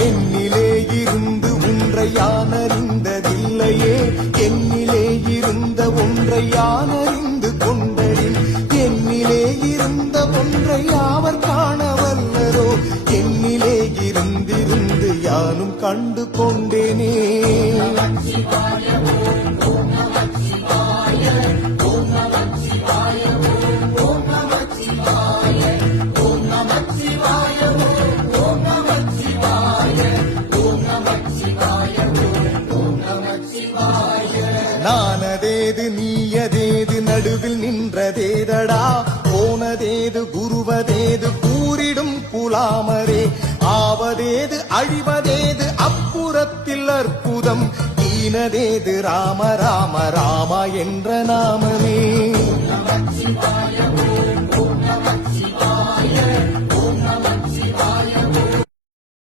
என்னிலே இருந்து ஒன்றை யானறிந்ததில்லையே என்னிலே இருந்த ஒன்றை யானறிந்து கொண்டேன் என்னிலே இருந்த ஒன்றை யாவர் காண வல்லரோ என்னிலே இருந்திருந்து யானும் கண்டு கொண்டேனே. நானதேது நீயதேது நடுவில் நின்றதேதடா போனதேது குருவதேது கூறிடும் குலாமரே ஆவதேது அழிவதேது அப்புறத்தில் அற்புதம் ஈனதேது ராம ராம ராமா என்ற நாமமே.